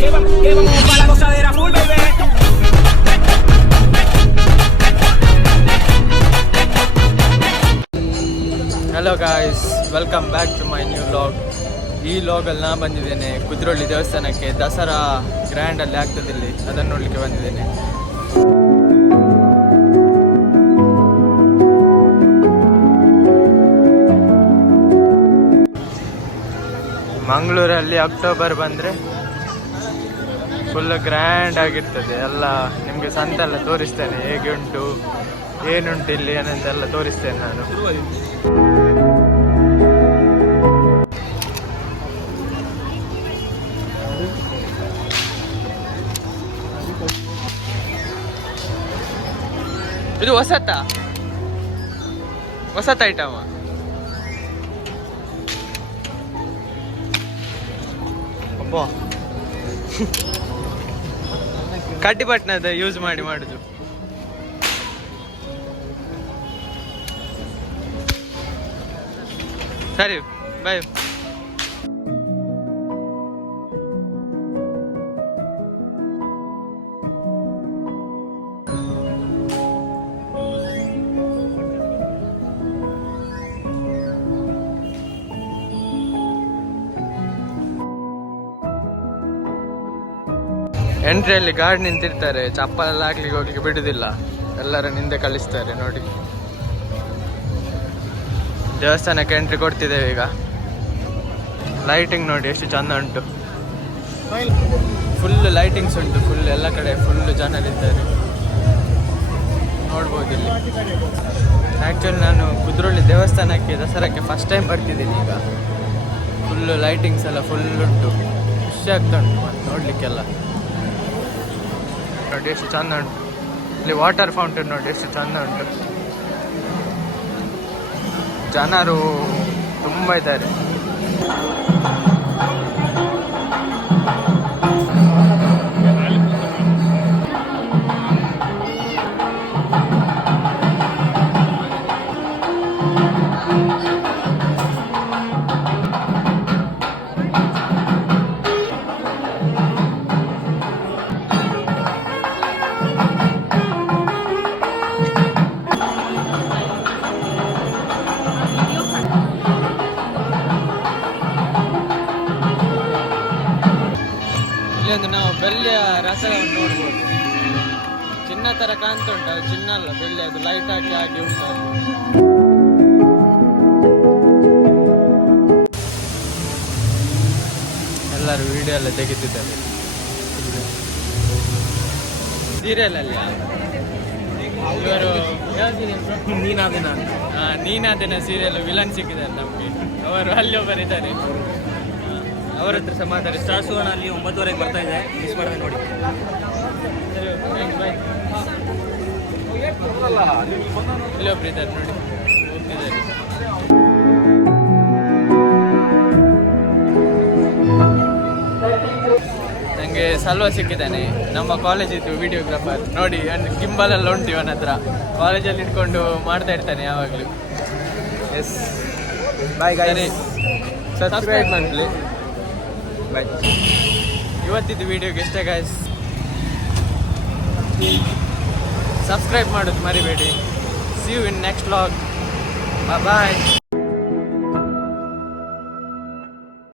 que vamos pa' la gozadera full, baby. Hello guys, welcome back to my new vlog. ಈ ಲಾಗಲ್ಲಿ ನಾನು ಬಂದಿದ್ದೇನೆ ಕುದ್ರೋಳಿ ದೇವಸ್ಥಾನಕ್ಕೆ. ದಸರಾ ಗ್ರ್ಯಾಂಡಲ್ಲಿ ಆಗ್ತದಿಲ್ಲಿ, ಅದನ್ನು ನೋಡಲಿಕ್ಕೆ ಬಂದಿದ್ದೇನೆ. ಮಂಗಳೂರಲ್ಲಿ ಅಕ್ಟೋಬರ್ ಬಂದರೆ ಫುಲ್ ಗ್ರ್ಯಾಂಡ್ ಆಗಿರ್ತದೆ ಎಲ್ಲ. ನಿಮಗೆ ಸಂತೆಲ್ಲ ತೋರಿಸ್ತೇನೆ, ಹೇಗೆ ಉಂಟು ಏನುಂಟು ಇಲ್ಲಿ ಅನ್ನೋದೆಲ್ಲ ತೋರಿಸ್ತೇನೆ ನಾನು. ಇದು ಹೊಸತ ಐಟಮ್. ಅಬ್ಬಾ, ಕಡ್ಡಿಪಟ್ಟಣದ ಯೂಸ್ ಮಾಡಿ ಮಾಡುದು. ಸರಿ, ಬಾಯ್. ಎಂಟ್ರಿಯಲ್ಲಿ ಗಾರ್ಡ್ ನಿಂತಿರ್ತಾರೆ, ಚಪ್ಪಲೆಲ್ಲ ಹಾಕ್ಲಿಕ್ಕೆ ಹೋಗ್ಲಿಕ್ಕೆ ಬಿಡುದಿಲ್ಲ, ಎಲ್ಲರ ಹಿಂದೆ ಕಳಿಸ್ತಾರೆ. ನೋಡಿ, ದೇವಸ್ಥಾನಕ್ಕೆ ಎಂಟ್ರಿ ಕೊಡ್ತಿದ್ದೇವೆ ಈಗ. ಲೈಟಿಂಗ್ ನೋಡಿ ಎಷ್ಟು ಚಂದ ಉಂಟು, ಫುಲ್ ಲೈಟಿಂಗ್ಸ್ ಉಂಟು, ಫುಲ್ ಎಲ್ಲ ಕಡೆ ಫುಲ್ ಜನರಿದ್ದಾರೆ, ನೋಡ್ಬೋದು ಇಲ್ಲಿ. ಆ್ಯಕ್ಚುಲಿ ನಾನು ಕುದ್ರೋಳಿ ದೇವಸ್ಥಾನಕ್ಕೆ ದಸರಾಕ್ಕೆ ಫಸ್ಟ್ ಟೈಮ್ ಬರ್ತಿದ್ದೀನಿ ಈಗ. ಫುಲ್ ಲೈಟಿಂಗ್ಸ್ ಎಲ್ಲ ಫುಲ್ ಉಂಟು, ಖುಷಿ ಆಗ್ತಾ ಉಂಟು ನೋಡಲಿಕ್ಕೆಲ್ಲ. ನೋಡಿ ಎಷ್ಟು ಚಂದ ಉಂಟು ಇಲ್ಲಿ. ವಾಟರ್ ಫೌಂಟೇನ್ ನೋಡಿ ಎಷ್ಟು ಚಂದ ಉಂಟು. ಜನರು ತುಂಬ ಇದ್ದಾರೆ. ಇಲ್ಲೊಂದು ನಾವು ಬೆಳ್ಳಿಯ ರಸವನ್ನು ನೋಡ್ಬೋದು. ಚಿನ್ನ ಥರ ಕಾಣ್ತಾ ಉಂಟು, ಅದು ಚಿನ್ನ ಅಲ್ಲ, ಬೆಳ್ಳಿ. ಅದು ಲೈಟ್ ಹಾಕಿ ಉಂಟು. ಎಲ್ಲರೂ ವಿಡಿಯೋ ಎಲ್ಲ ತೆಗಿತಿದ್ದಾರೆ. ಸೀರಿಯಲ್ ಅಲ್ಲಿ ಇವರು ನೀನಾದಿನ ಸೀರಿಯಲ್ ವಿಲನ್ ಸಿಕ್ಕಿದ್ದಾರೆ ನಮಗೆ. ಅವರು ಅಲ್ಲಿ ಒಬ್ಬರಿದ್ದಾರೆ, ಅವರ ಹತ್ರ ಸಮಾಧಾನ. ಸ್ಟಾರ್ ಸುವರ್ಣ ಅಲ್ಲಿ 9:30 ಬರ್ತಾ ಇದೆ, ಮಿಸ್ ಮಾಡಿದೆ ನೋಡಿ. ಇಲ್ಲೊಬ್ರು ಇದ್ದಾರೆ ನೋಡಿ, ಹೋಗ್ತಿದ್ದಾರೆ. ನನಗೆ ಸಲ್ವ ಸಿಕ್ಕಿದ್ದಾನೆ, ನಮ್ಮ ಕಾಲೇಜಿದ್ದು ವಿಡಿಯೋಗ್ರಾಫರ್. ನೋಡಿ, ಗಿಂಬಲ್ ಎಲ್ಲ ಉಂಟು ಇವನ ಹತ್ರ. ಕಾಲೇಜಲ್ಲಿ ಇಟ್ಕೊಂಡು ಮಾಡ್ತಾ ಇರ್ತಾನೆ ಯಾವಾಗಲೂ. ಎಸ್, ಬಾಯ್ ಗಾಯ್, ಸಬ್ಸ್ಕ್ರೈಬ್ ಮಾಡಲಿ. ಬಾಯ್. ಇವತ್ತಿದ್ದು ವಿಡಿಯೋಗೆ ಇಷ್ಟ ಗಾಯ್ಸ್. ಸಬ್ಸ್ಕ್ರೈಬ್ ಮಾಡೋದು ಮರಿಬೇಡಿ. See you in next vlog. Bye.